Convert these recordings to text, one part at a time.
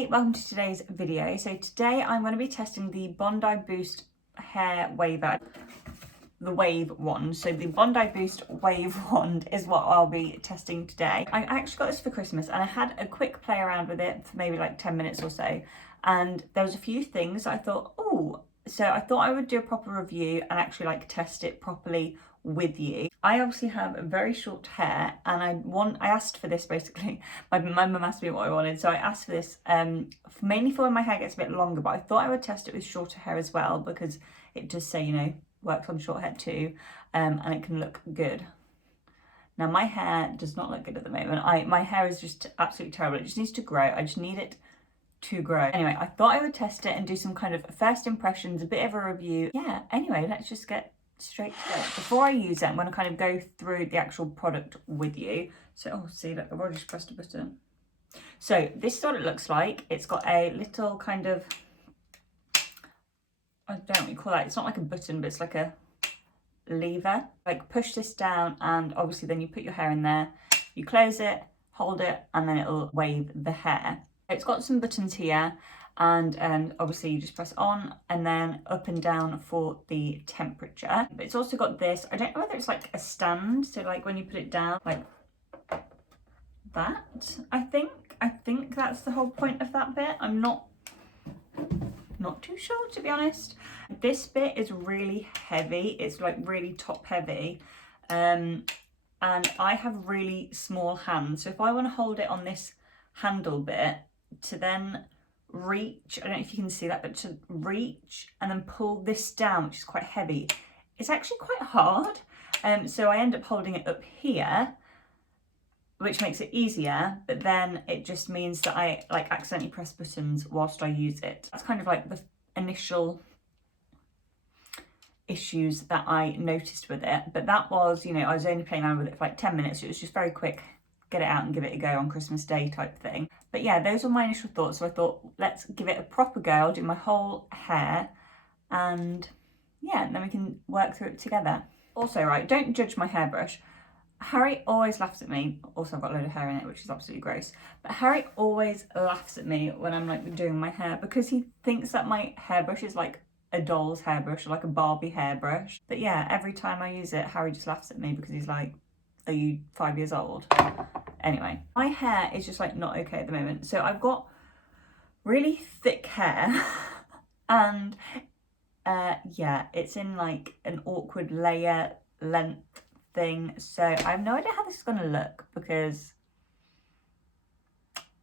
Hey, welcome to today's video. So today I'm going to be testing the Bondi Boost hair waver, the wave wand. So the Bondi Boost wave wand is what I'll be testing today. I actually got this for Christmas and I had a quick play around with it for maybe like 10 minutes or so. And there was a few things that I thought, oh, so I thought I would do a proper review and actually like test it properly with you. I obviously have very short hair and I asked for this basically. My mum asked me what I wanted, so I asked for this mainly for when my hair gets a bit longer, but I thought I would test it with shorter hair as well because it does say, you know, works on short hair too, and it can look good. Now my hair does not look good at the moment. My hair is just absolutely terrible. It just needs to grow. I just need it to grow. Anyway, I thought I would test it and do some kind of first impressions, a bit of a review. Yeah, anyway, let's just get straight to it. Before I use it, I'm going to kind of go through the actual product with you. So, oh, see, look, I've already just pressed a button. So this is what it looks like. It's got a little kind of, I don't know what you call that. It's not like a button, but it's like a lever. Like push this down and obviously then you put your hair in there, you close it, hold it, and then it'll wave the hair. It's got some buttons here and obviously you just press on and then up and down for the temperature. But it's also got this, I don't know whether it's like a stand, so like when you put it down like that, I think that's the whole point of that bit. I'm not too sure, to be honest. This bit is really heavy, it's like really top heavy, and I have really small hands, so if I want to hold it on this handle bit to then reach, I don't know if you can see that, but to reach and then pull this down, which is quite heavy, it's actually quite hard. So I end up holding it up here, which makes it easier, but then it just means that I like accidentally press buttons whilst I use it. That's kind of like the initial issues that I noticed with it. But that was, you know, I was only playing around with it for like 10 minutes. So it was just very quick, get it out and give it a go on Christmas Day type thing. But yeah, those were my initial thoughts. So I thought, let's give it a proper go. I'll do my whole hair and yeah, and then we can work through it together. Also, right, don't judge my hairbrush. Harry always laughs at me. Also, I've got a load of hair in it, which is absolutely gross. But Harry always laughs at me when I'm like doing my hair because he thinks that my hairbrush is like a doll's hairbrush or like a Barbie hairbrush. But yeah, every time I use it, Harry just laughs at me because he's like, are you 5 years old? Anyway, my hair is just like not okay at the moment. So I've got really thick hair and yeah, it's in like an awkward layer length thing. So I have no idea how this is going to look because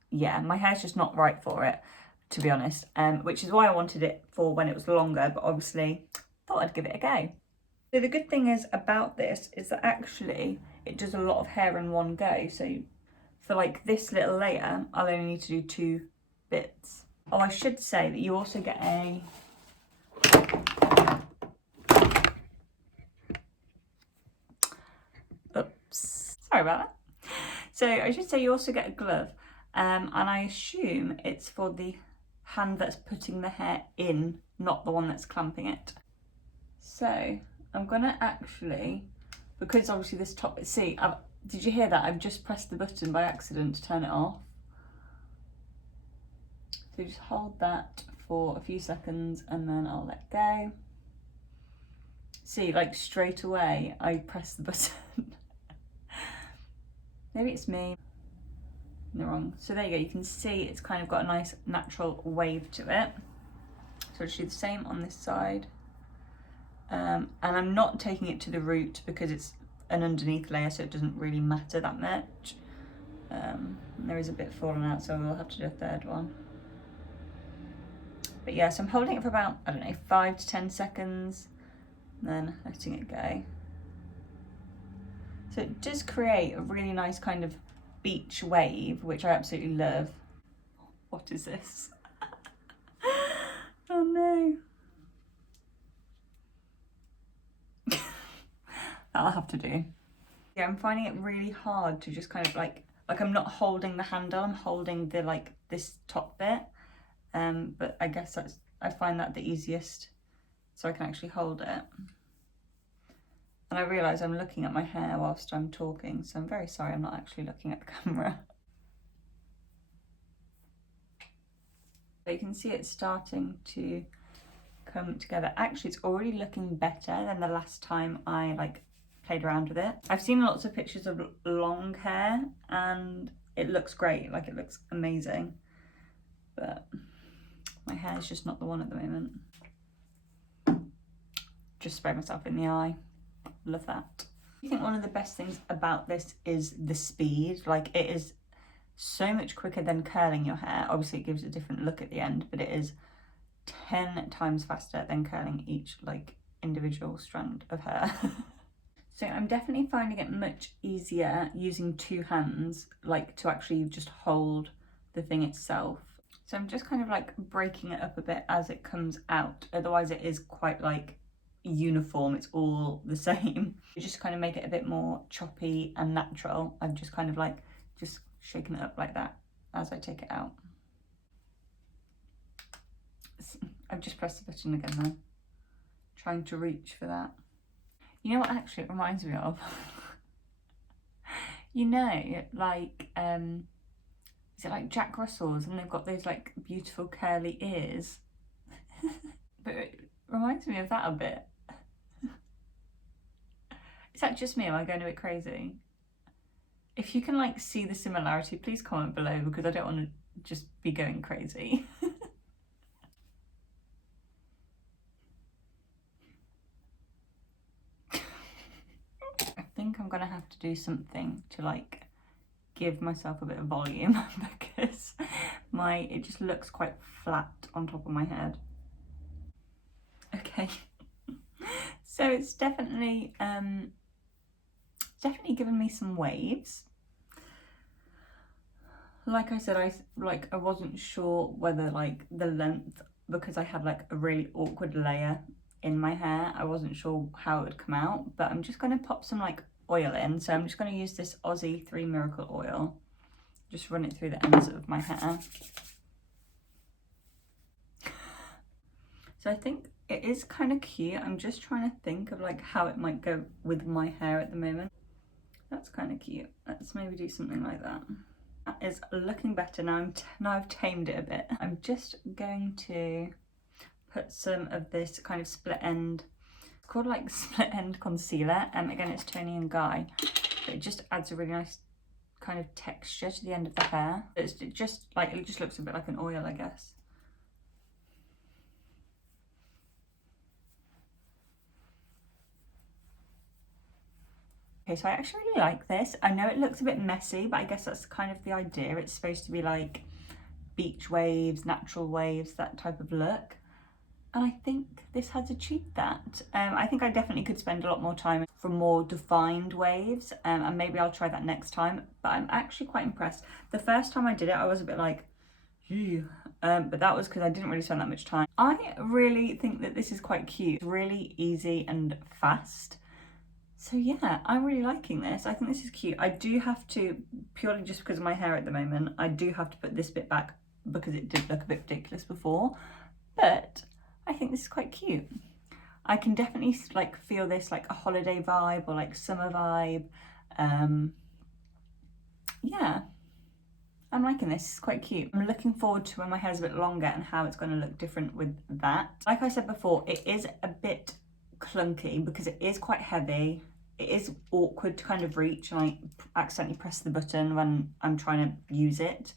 yeah, my hair's just not right for it, to be honest, which is why I wanted it for when it was longer, but obviously thought I'd give it a go. So the good thing is about this is that actually it does a lot of hair in one go. So for like this little layer, I'll only need to do 2 bits. Oh, I should say that you also get a oops, sorry about that. So I should say you also get a glove, and I assume it's for the hand that's putting the hair in, not the one that's clamping it. So I'm gonna actually, because obviously this top, see, did you hear that? I've just pressed the button by accident to turn it off. So just hold that for a few seconds and then I'll let go. See, like straight away, I press the button. Maybe it's me in the wrong. So there you go, you can see it's kind of got a nice natural wave to it. So I'll do the same on this side. And I'm not taking it to the root because it's an underneath layer, so it doesn't really matter that much. There is a bit falling out, so we'll have to do a third one. But yeah, so I'm holding it for about, I don't know, 5 to 10 seconds, and then letting it go. So it does create a really nice kind of beach wave, which I absolutely love. What is this? Oh no. That'll have to do. Yeah, I'm finding it really hard to just kind of like I'm not holding the handle, I'm holding the like this top bit. But I guess I find that the easiest, so I can actually hold it. And I realise I'm looking at my hair whilst I'm talking, so I'm very sorry I'm not actually looking at the camera. So you can see it's starting to come together. Actually, it's already looking better than the last time I like played around with it. I've seen lots of pictures of long hair and it looks great, like it looks amazing, but my hair is just not the one at the moment. Just spray myself in the eye. Love that. I think one of the best things about this is the speed. Like, it is so much quicker than curling your hair. Obviously it gives a different look at the end, but it is 10 times faster than curling each like individual strand of hair. So I'm definitely finding it much easier using two hands, like to actually just hold the thing itself. So I'm just kind of like breaking it up a bit as it comes out. Otherwise it is quite like uniform, it's all the same. You just kind of make it a bit more choppy and natural. I'm just kind of like just shaking it up like that as I take it out. I've just pressed the button again though, trying to reach for that. You know what actually it reminds me of? You know, like, is it like Jack Russell's, and they've got those like beautiful curly ears? But it reminds me of that a bit. Is that just me? Am I going a bit crazy? If you can like see the similarity, please comment below, because I don't want to just be going crazy. I think I'm gonna have to do something to like give myself a bit of volume because it just looks quite flat on top of my head. Okay. So it's definitely given me some waves. Like I said, I wasn't sure whether like the length, because I had like a really awkward layer in my hair, I wasn't sure how it would come out, but I'm just going to pop some like oil in. So I'm just going to use this Aussie 3 Miracle oil, just run it through the ends of my hair. So I think it is kind of cute. I'm just trying to think of like how it might go with my hair at the moment. That's kind of cute. Let's maybe do something like that. That is looking better now. Now I've tamed it a bit. I'm just going to put some of this kind of split end, it's called like split end concealer. Again, it's Tony and Guy, but it just adds a really nice kind of texture to the end of the hair. It just looks a bit like an oil, I guess. Okay, so I actually really like this. I know it looks a bit messy, but I guess that's kind of the idea. It's supposed to be like beach waves, natural waves, that type of look. And I think this has achieved that. I think I definitely could spend a lot more time for more defined waves, and maybe I'll try that next time. But I'm actually quite impressed. The first time I did it, I was a bit like, ew. But that was because I didn't really spend that much time. I really think that this is quite cute. It's really easy and fast. So yeah, I'm really liking this. I think this is cute. I do have to, purely just because of my hair at the moment, I do have to put this bit back because it did look a bit ridiculous before. But I think this is quite cute. I can definitely like feel this like a holiday vibe or like summer vibe. Yeah, I'm liking this. It's quite cute. I'm looking forward to when my hair's a bit longer and how it's going to look different with that. Like I said before, it is a bit clunky because it is quite heavy. It is awkward to kind of reach, and I accidentally press the button when I'm trying to use it.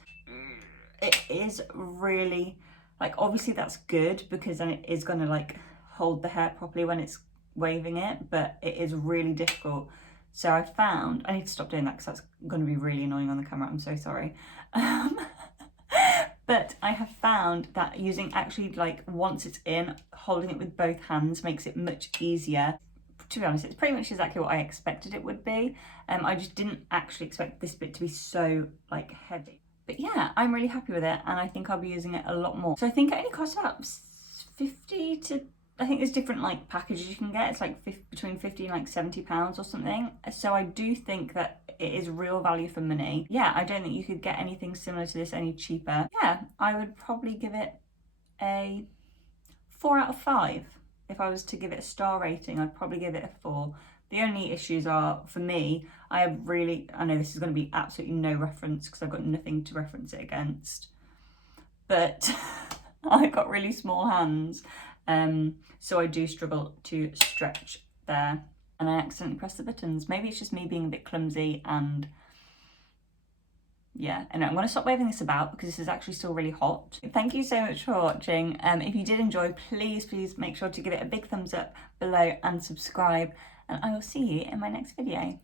It is really, like, obviously that's good because then it is going to like hold the hair properly when it's waving it, but it is really difficult. So I found, I need to stop doing that because that's going to be really annoying on the camera. I'm so sorry. But I have found that using actually like once it's in, holding it with both hands makes it much easier. To be honest, it's pretty much exactly what I expected it would be. I just didn't actually expect this bit to be so like heavy. But yeah, I'm really happy with it, and I think I'll be using it a lot more. So I think it only costs about 50 to, I think there's different like packages you can get. It's like between 50 and like £70 or something. So I do think that it is real value for money. Yeah, I don't think you could get anything similar to this any cheaper. Yeah, I would probably give it a 4 out of 5. If I was to give it a star rating, I'd probably give it a 4. The only issues are, for me, I know this is going to be absolutely no reference because I've got nothing to reference it against. But I've got really small hands, so I do struggle to stretch there, and I accidentally press the buttons. Maybe it's just me being a bit clumsy, and yeah, and I'm going to stop waving this about because this is actually still really hot. Thank you so much for watching. If you did enjoy, please make sure to give it a big thumbs up below and subscribe, and I will see you in my next video.